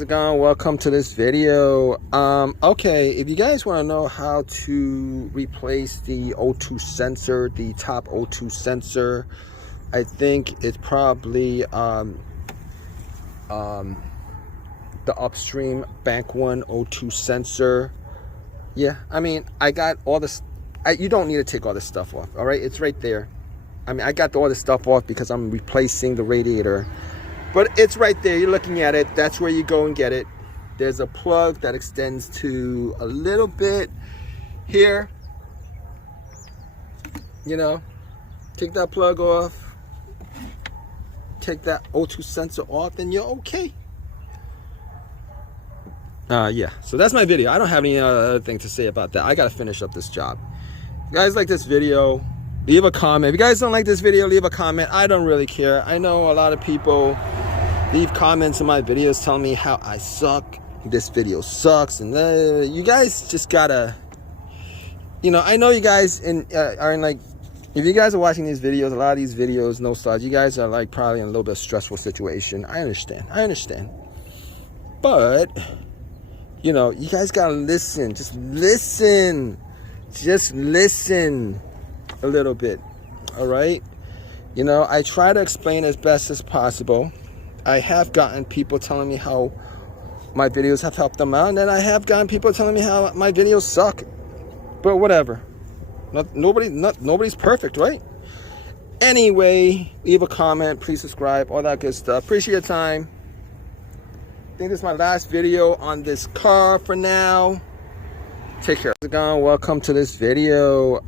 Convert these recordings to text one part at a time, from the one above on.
How's it going? Welcome to this video. Okay, if you guys want to know how to replace the O2 sensor, the top O2 sensor, I think it's probably the Upstream Bank 1 O2 sensor. Yeah, I mean, I got all this. You don't need to take all this stuff off, all right? It's right there. I mean, I got all this stuff off because I'm replacing the radiator. But it's right there. You're looking at it. That's where you go and get it. There's a plug that extends to a little bit here. You know, take that plug off. Take that O2 sensor off and you're okay. Yeah, so that's my video. I don't have any other thing to say about that. I got to finish up this job. If you guys like this video, leave a comment. If you guys don't like this video, leave a comment. I don't really care. I know a lot of people leave comments in my videos telling me how I suck. This video sucks. And you guys just gotta, you know, I know you guys are in like, if you guys are watching these videos, a lot of these videos, no stars, you guys are like probably in a little bit stressful situation. I understand. But, you know, you guys gotta listen. Just listen a little bit. All right? You know, I try to explain as best as possible. I have gotten people telling me how my videos have helped them out, and then I have gotten people telling me how my videos suck. But whatever. Nobody's perfect, right? Anyway, leave a comment, please subscribe, all that good stuff. Appreciate your time. I think this is my last video on this car for now. Take care. How's it going? Welcome to this video.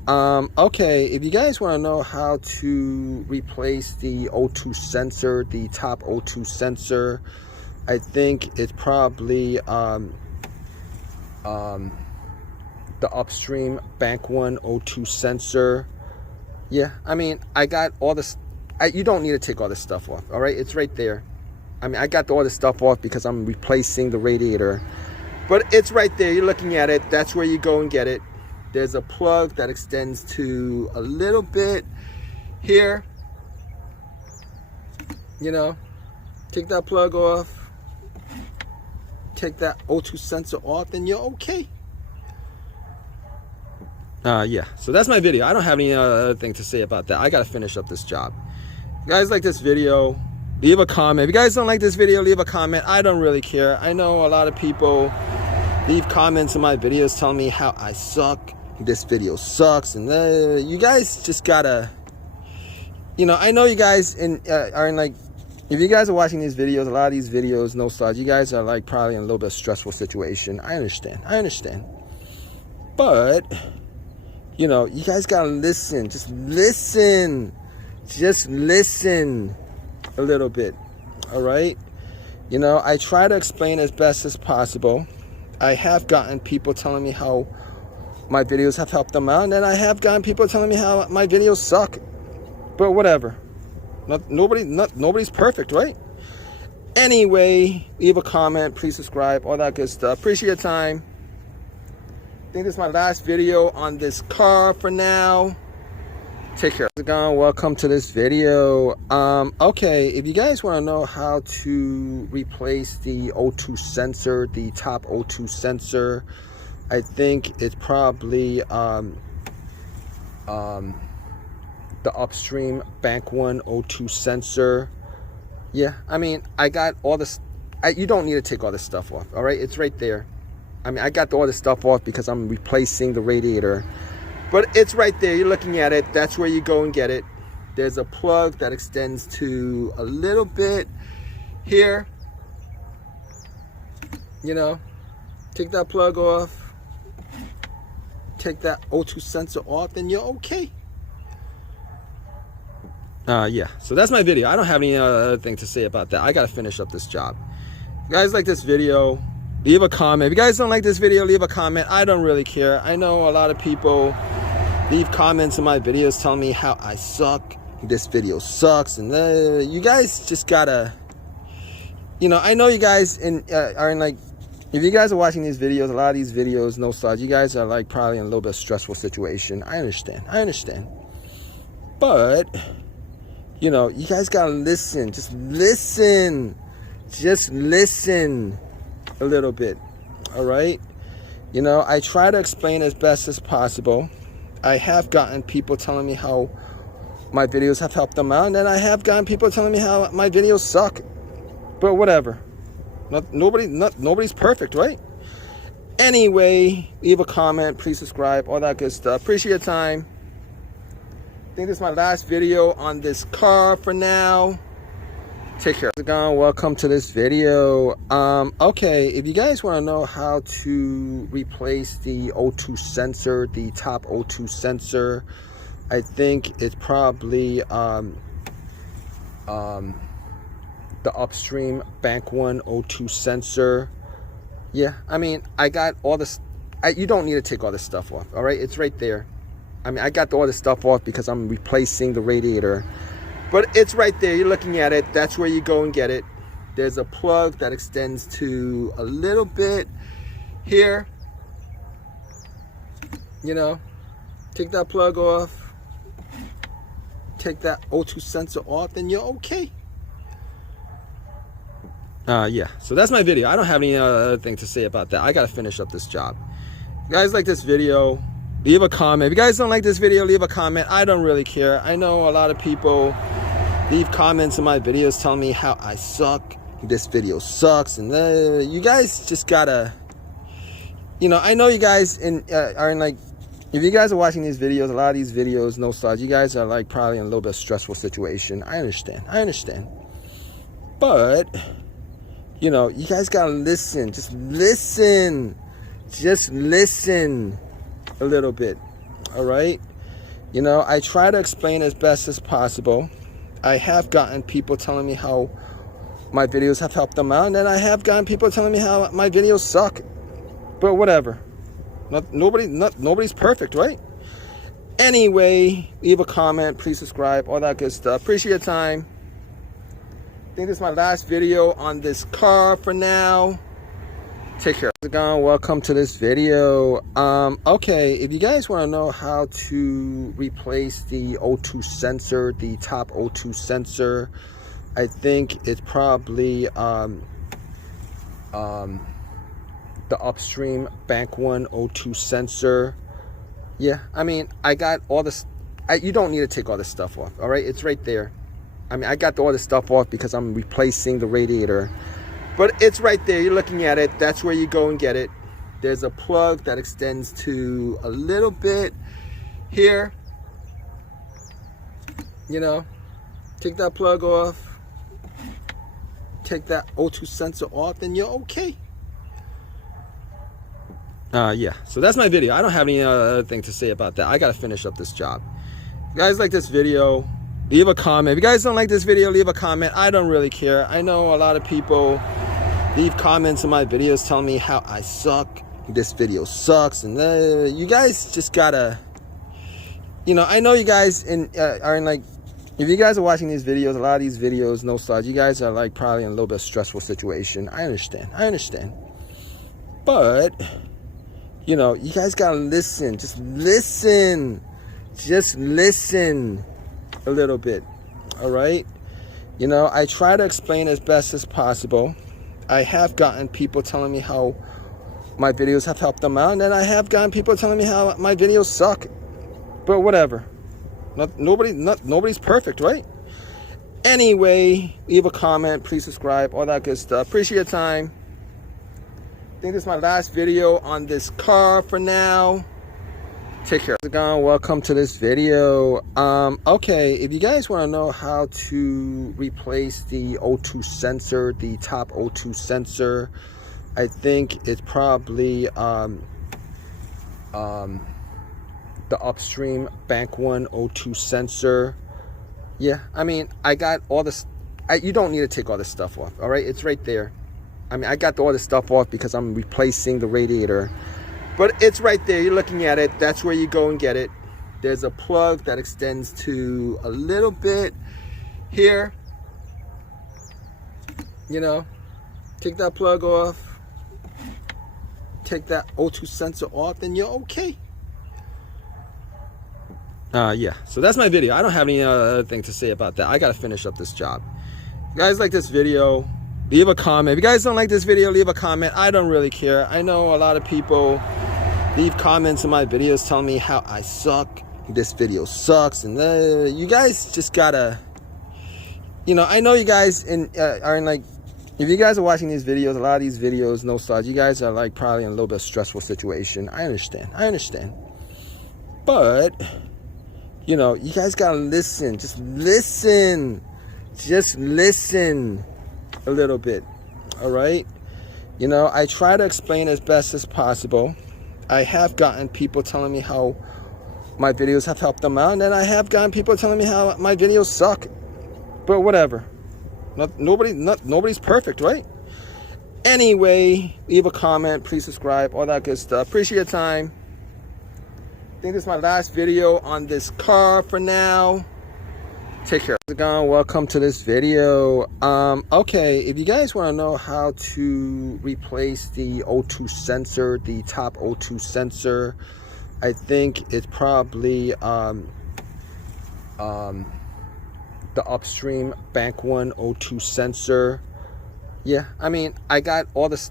Okay, if you guys want to know how to replace the O2 sensor, the top O2 sensor, I think it's probably the Upstream Bank 1 O2 sensor. Yeah, I mean, I got all this. You don't need to take all this stuff off, all right? It's right there. I mean, I got all this stuff off because I'm replacing the radiator. But it's right there. You're looking at it. That's where you go and get it. There's a plug that extends to a little bit here. You know, take that plug off. Take that O2 sensor off and you're okay. Yeah, so that's my video. I don't have any other thing to say about that. I got to finish up this job. If you guys like this video, leave a comment. If you guys don't like this video, leave a comment. I don't really care. I know a lot of people leave comments in my videos telling me how I suck. This video sucks. And you guys just gotta, you know, I know you guys are in like, if you guys are watching these videos, a lot of these videos, no stars, you guys are like probably in a little bit stressful situation. I understand. But, you know, you guys gotta listen. Just listen a little bit. All right? You know, I try to explain as best as possible. I have gotten people telling me how my videos have helped them out, and then I have gotten people telling me how my videos suck. But whatever. Nobody's perfect, right? Anyway, leave a comment, please subscribe, all that good stuff. Appreciate your time. I think this is my last video on this car for now. Take care. How's it going? Welcome to this video. Okay, if you guys want to know how to replace the O2 sensor, the top O2 sensor, I think it's probably the Upstream Bank 1 O2 sensor. Yeah, I mean, I got all this. You don't need to take all this stuff off, all right? It's right there. I mean, I got all this stuff off because I'm replacing the radiator. But it's right there. You're looking at it. That's where you go and get it. There's a plug that extends to a little bit here. You know, take that plug off. Take that O2 sensor off and you're okay. Yeah, so that's my video. I don't have any other thing to say about that. I got to finish up this job. If you guys like this video, leave a comment. If you guys don't like this video, leave a comment. I don't really care. I know a lot of people leave comments in my videos telling me how I suck. This video sucks. And you guys just gotta, you know, I know you guys are in like, if you guys are watching these videos, a lot of these videos, no stars, you guys are like probably in a little bit stressful situation. I understand. But, you know, you guys gotta listen. Just listen a little bit. All right. You know, I try to explain as best as possible. I have gotten people telling me how my videos have helped them out, and then I have gotten people telling me how my videos suck. But whatever. Nobody's perfect, right? Anyway, leave a comment, please subscribe, all that good stuff. Appreciate your time. I think this is my last video on this car for now. Take care. How's it going? Welcome to this video. Okay, if you guys want to know how to replace the O2 sensor, the top O2 sensor, I think it's probably the Upstream Bank 1 O2 sensor. Yeah, I mean, I got all this. You don't need to take all this stuff off, all right? It's right there. I mean, I got all this stuff off because I'm replacing the radiator. But it's right there. You're looking at it. That's where you go and get it. There's a plug that extends to a little bit here. You know, take that plug off. Take that O2 sensor off, and you're okay. Yeah, so that's my video. I don't have any other thing to say about that. I got to finish up this job. If you guys like this video, leave a comment. If you guys don't like this video, leave a comment. I don't really care. I know a lot of people leave comments in my videos telling me how I suck. This video sucks. And you guys just gotta, you know, I know you guys are in like, if you guys are watching these videos, a lot of these videos, no stars, you guys are like probably in a little bit of stressful situation. I understand. But, you know, you guys gotta listen. Just listen a little bit. All right. You know, I try to explain as best as possible. I have gotten people telling me how my videos have helped them out, and then I have gotten people telling me how my videos suck. But whatever. Nobody's perfect, right? Anyway, leave a comment, please subscribe, all that good stuff. Appreciate your time. I think this is my last video on this car for now. Take care. How's it going? Welcome to this video. Okay, if you guys want to know how to replace the O2 sensor, the top O2 sensor, I think it's probably the Upstream Bank 1 O2 sensor. Yeah, I mean, I got all this. You don't need to take all this stuff off, all right? It's right there. I mean, I got all this stuff off because I'm replacing the radiator. But it's right there. You're looking at it. That's where you go and get it. There's a plug that extends to a little bit here. You know, take that plug off. Take that O2 sensor off, and you're okay. Yeah, so that's my video. I don't have any other thing to say about that. I got to finish up this job. If you guys like this video, leave a comment. If you guys don't like this video, leave a comment. I don't really care. I know a lot of people leave comments in my videos telling me how I suck. This video sucks. And you guys just gotta, you know, I know you guys are in like, if you guys are watching these videos, a lot of these videos, no stars, you guys are like probably in a little bit of stressful situation. I understand. But, you know, you guys gotta listen. Just listen a little bit. All right. You know, I try to explain as best as possible. I have gotten people telling me how my videos have helped them out, and then I have gotten people telling me how my videos suck. But whatever. Nobody's perfect, right? Anyway, leave a comment, please subscribe, all that good stuff. Appreciate your time. I think this is my last video on this car for now. Take care. How's it going? Welcome to this video. Okay, if you guys want to know how to replace the O2 sensor, the top O2 sensor, I think it's probably the Upstream Bank 1 O2 sensor. Yeah, I mean, I got all this. You don't need to take all this stuff off, all right? It's right there. I mean, I got all this stuff off because I'm replacing the radiator. But it's right there. You're looking at it. That's where you go and get it. There's a plug that extends to a little bit here. You know, take that plug off. Take that O2 sensor off, and you're okay. Yeah, so that's my video. I don't have any other thing to say about that. I got to finish up this job. If you guys like this video, leave a comment. If you guys don't like this video, leave a comment. I don't really care. I know a lot of people leave comments in my videos telling me how I suck. This video sucks, and you guys just gotta, I know you guys are in like, if you guys are watching these videos, a lot of these videos, no stars, you guys are like probably in a little bit of stressful situation. I understand. But, you guys gotta listen. Just listen a little bit. All right? I try to explain as best as possible. I have gotten people telling me how my videos have helped them out, and then I have gotten people telling me how my videos suck. But whatever. Nobody's perfect, right? Anyway, leave a comment, please subscribe, all that good stuff. Appreciate your time. I think this is my last video on this car for now. Take care. How's it going? Welcome to this video. Okay, if you guys want to know how to replace the O2 sensor, the top O2 sensor, I think it's probably the Upstream Bank 1 O2 sensor. Yeah, I mean, I got all this.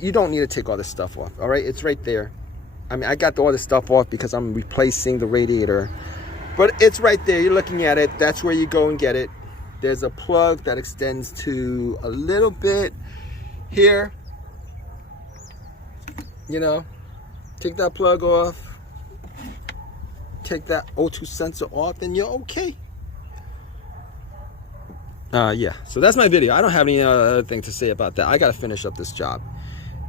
You don't need to take all this stuff off, all right? It's right there. I mean, I got all this stuff off because I'm replacing the radiator. But it's right there. You're looking at it. That's where you go and get it. There's a plug that extends to a little bit here. Take that plug off. Take that O2 sensor off, and you're okay. Yeah, so that's my video. I don't have any other thing to say about that. I gotta finish up this job.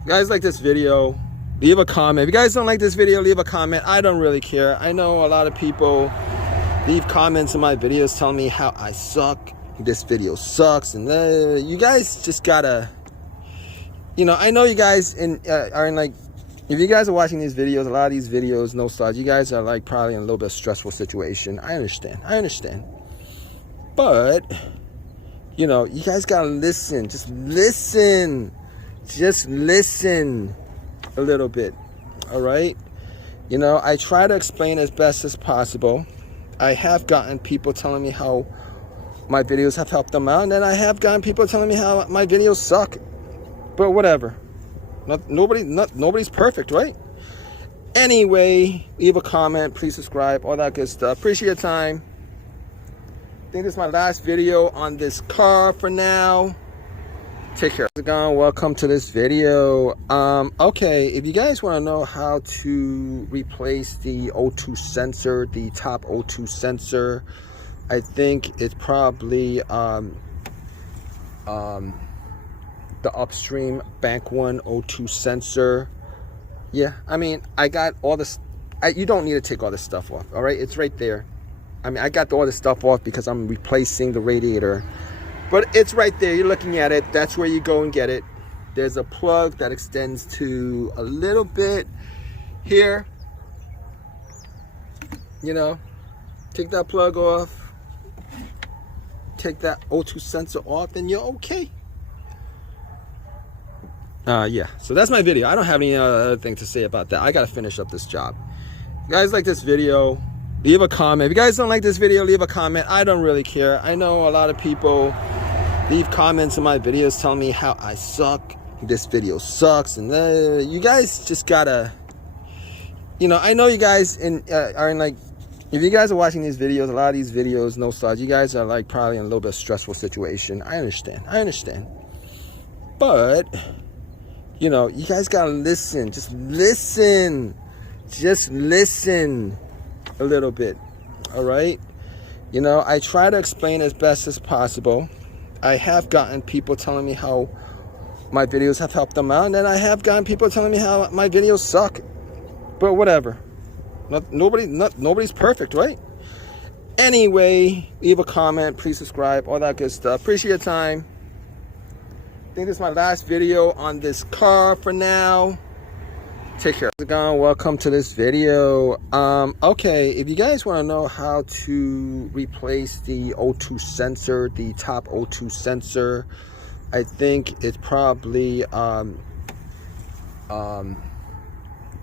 If you guys like this video, leave a comment. If you guys don't like this video, leave a comment. I don't really care. I know a lot of people leave comments in my videos telling me how I suck. This video sucks, and you guys just gotta, I know you guys are in like, if you guys are watching these videos, a lot of these videos, no stars, you guys are like probably in a little bit of stressful situation. I understand. But, you guys gotta listen. Just listen a little bit. All right? I try to explain as best as possible. I have gotten people telling me how my videos have helped them out, and then I have gotten people telling me how my videos suck. But whatever. Nobody's perfect, right? Anyway, leave a comment, please subscribe, all that good stuff. Appreciate your time. I think this is my last video on this car for now. Take care. How's it going? Welcome to this video. Okay, if you guys want to know how to replace the O2 sensor, the top O2 sensor, I think it's probably the Upstream Bank 1 O2 sensor. Yeah, I mean, I got all this. You don't need to take all this stuff off, all right? It's right there. I mean, I got all this stuff off because I'm replacing the radiator. But it's right there. You're looking at it. That's where you go and get it. There's a plug that extends to a little bit here. Take that plug off. Take that O2 sensor off, and you're okay. Yeah, so that's my video. I don't have any other thing to say about that. I gotta finish up this job. If you guys like this video, leave a comment. If you guys don't like this video, leave a comment. I don't really care. I know a lot of people leave comments in my videos telling me how I suck. This video sucks, and you guys just gotta, I know you guys are in like, if you guys are watching these videos, a lot of these videos, no stars, you guys are like probably in a little bit of stressful situation. I understand. But, you guys gotta listen. Just listen a little bit. All right? I try to explain as best as possible. I have gotten people telling me how my videos have helped them out, and then I have gotten people telling me how my videos suck. But whatever. Nobody's perfect, right? Anyway, leave a comment, please subscribe, all that good stuff. Appreciate your time. I think this is my last video on this car for now. Take care. How's it going? Welcome to this video. Okay, if you guys want to know how to replace the O2 sensor, the top O2 sensor, I think it's probably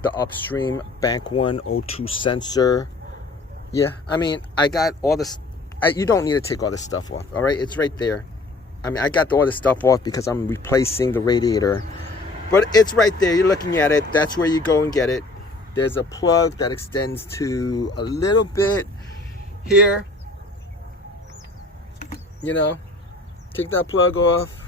the Upstream Bank 1 O2 sensor. Yeah, I mean, I got all this. You don't need to take all this stuff off, all right? It's right there. I mean, I got all the stuff off because I'm replacing the radiator. But it's right there. You're looking at it. That's where you go and get it. There's a plug that extends to a little bit here. You know, take that plug off.